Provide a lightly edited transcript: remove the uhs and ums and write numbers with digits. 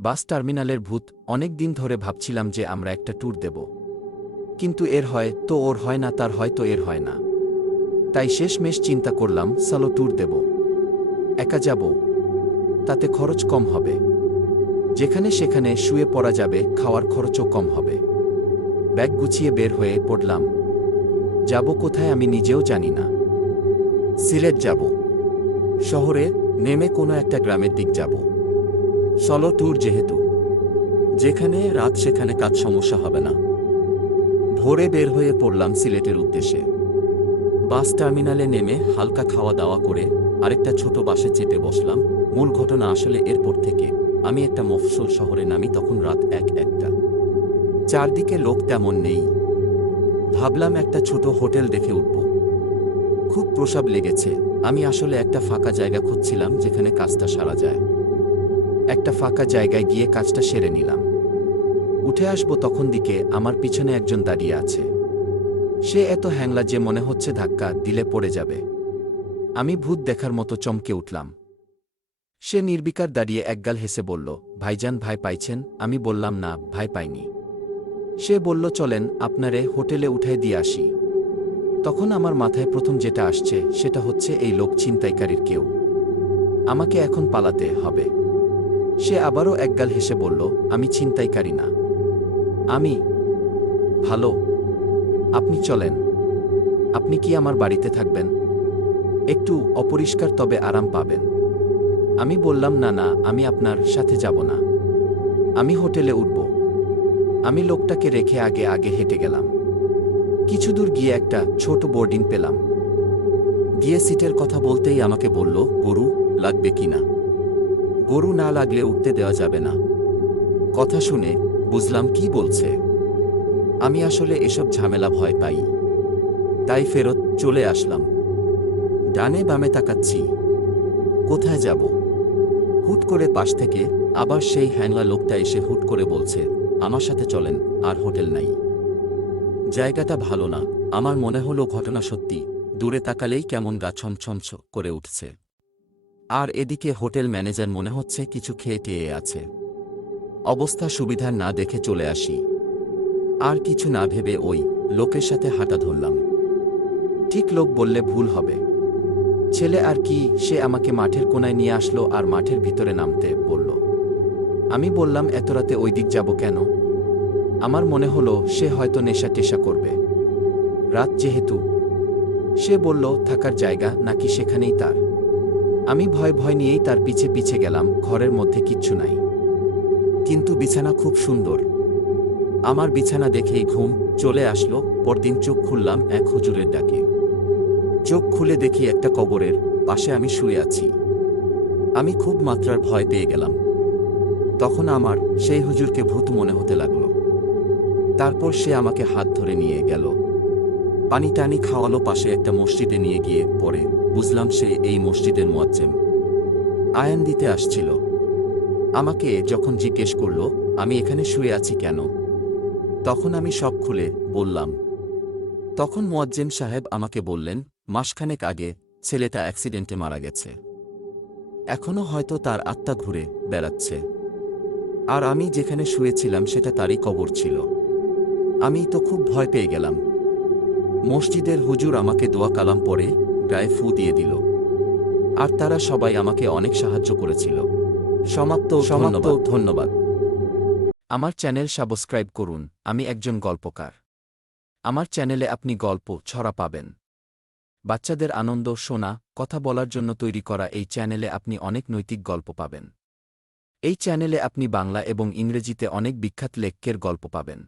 বাস টার্মিনালের ভূত। অনেক দিন ধরে ভাবছিলাম যে আমরা একটা ট্যুর দেব, কিন্তু এর হয় তো ওর হয় না, তার হয়তো এর হয় না। তাই শেষমেশ চিন্তা করলাম চলো ট্যুর দেব। একা যাব, তাতে খরচ কম হবে, যেখানে সেখানে শুয়ে পড়া যাবে, খাওয়ার খরচও কম হবে। ব্যাগ গুছিয়ে বের হয়ে পড়লাম। যাব কোথায় আমি নিজেও জানি না। সিলেট যাব। শহরে নেমে কোনো একটা গ্রামের দিক যাব। সলো ট্যুর যেহেতু, যেখানে রাত সেখানে কাজ, সমস্যা হবে না। ভোরে বের হয়ে পড়লাম সিলেটের উদ্দেশ্যে। বাস টার্মিনালে নেমে হালকা খাওয়া দাওয়া করে আরেকটা ছোট বাসে চেপে বসলাম। মূল ঘটনা আসলে এরপর থেকে আমি একটা মফস্বল শহরে নামি, তখন রাত একটা। চারদিকে লোক তেমন নেই। ভাবলাম একটা ছোট হোটেল দেখে উঠব। খুব প্রসাব লেগেছে। আমি আসলে একটা ফাঁকা জায়গা খুঁজছিলাম যেখানে কাজটা সারা যায়। একটা ফাঁকা জায়গায় গিয়ে কাজটা সেরে নিলাম। উঠে আসব তখন দিকে আমার পিছনে একজন দাঁড়িয়ে আছে। সে এত হ্যাংলা যে মনে হচ্ছে ধাক্কা দিলে পড়ে যাবে। আমি ভূত দেখার মতো চমকে উঠলাম। সে নির্বিকার দাঁড়িয়ে একগাল হেসে বলল, ভাইজান ভয় পাইছেন? আমি বললাম, না ভয় পাইনি। সে বলল, চলেন আপনারে হোটেলে উঠায় দিয়ে আসি। তখন আমার মাথায় প্রথম যেটা আসছে সেটা হচ্ছে এই লোক ছিনতাইকারীর কেউ। আমাকে এখন পালাতে হবে। সে আবারও একগাল হেসে বলল, আমি ছিনতাইকারী না, আমি ভালো। আপনি চলেন। আপনি কি আমার বাড়িতে থাকবেন? একটু অপরিষ্কার, তবে আরাম পাবেন। আমি বললাম, না না, আমি আপনার সাথে যাব না, আমি হোটেলে উঠব। আমি লোকটাকে রেখে আগে আগে হেঁটে গেলাম। কিছু দূর গিয়ে একটা ছোট বোর্ডিং পেলাম। গিয়ে সিটের কথা বলতেই আমাকে বলল, গরু লাগবে কিনা। গরু না লাগলে উঠতে দেওয়া যাবে না। কথা শুনে বুঝলাম কি বলছে। আমি আসলে এসব ঝামেলা ভয় পাই, তাই ফেরত চলে আসলাম। ডানে বামে তাকাচ্ছি, কোথায় যাব। হুট করে পাশ থেকে আবার সেই হ্যাংলা লোকটা এসে হুট করে বলছে, আমার সাথে চলেন। আর হোটেল নাই, জায়গাটা ভালো না। আমার মনে হলো ঘটনা সত্যি। দূরে তাকালেই কেমন গা ছমছম করে উঠছে। আর এদিকে হোটেল ম্যানেজার মনে হচ্ছে কিছু খেয়ে টেয়ে আছে। অবস্থা সুবিধার না দেখে চলে আসি। আর কিছু না ভেবে ওই লোকের সাথে হাঁটা ধরলাম। ঠিক লোক বললে ভুল হবে। ছেলে আর কি, সে আমাকে মাঠের কোনায় নিয়ে আসলো আর মাঠের ভিতরে নামতে বলল। আমি বললাম, এত রাতে ওই দিক যাব কেন? আমার মনে হলো সে হয়তো নেশা টেশা করবে, রাত যেহেতু। সে বলল, থাকার জায়গা নাকি সেখানেই তার। আমি ভয় ভয় নিয়েই তার পিছে পিছে গেলাম। ঘরের মধ্যে কিচ্ছু নাই, কিন্তু বিছানা খুব সুন্দর। আমার বিছানা দেখেই ঘুম চলে আসলো। পরদিন চোখ খুললাম এক হুজুরের ডাকে। চোখ খুলে দেখি একটা কবরের পাশে আমি শুয়ে আছি। আমি খুব মাত্রার ভয় পেয়ে গেলাম। তখন আমার সেই হুজুরকে ভূত মনে হতে লাগলো। তারপর সে আমাকে হাত ধরে নিয়ে গেল, পানি টানি খাওয়ালো, পাশে একটা মসজিদে নিয়ে গিয়ে পরে বুঝলাম সে এই মসজিদের মুয়াজ্জিম। আয়ান দিতে আসছিল। আমাকে যখন জিজ্ঞেস করল আমি এখানে শুয়ে আছি কেন, তখন আমি সব খুলে বললাম। তখন মুয়াজ্জিম সাহেব আমাকে বললেন, মাসখানেক আগে ছেলেটা অ্যাক্সিডেন্টে মারা গেছে। এখনো হয়তো তার আত্মা ঘুরে বেড়াচ্ছে। আর আমি যেখানে শুয়েছিলাম সেটা তারই কবর ছিল। আমি তো খুব ভয় পেয়ে গেলাম। মসজিদের হুজুর আমাকে দোয়া কালাম পরে গায়ে ফু দিয়ে দিল। আর তারা সবাই আমাকে অনেক সাহায্য করেছিল। সমাপ্ত। ধন্যবাদ। আমার চ্যানেল সাবস্ক্রাইব করুন। আমি একজন গল্পকার। আমার চ্যানেলে আপনি গল্প ছড়া পাবেন। বাচ্চাদের আনন্দ, শোনা, কথা বলার জন্য তৈরি করা এই চ্যানেলে আপনি অনেক নৈতিক গল্প পাবেন। এই চ্যানেলে আপনি বাংলা এবং ইংরেজিতে অনেক বিখ্যাত লেখকের গল্প পাবেন।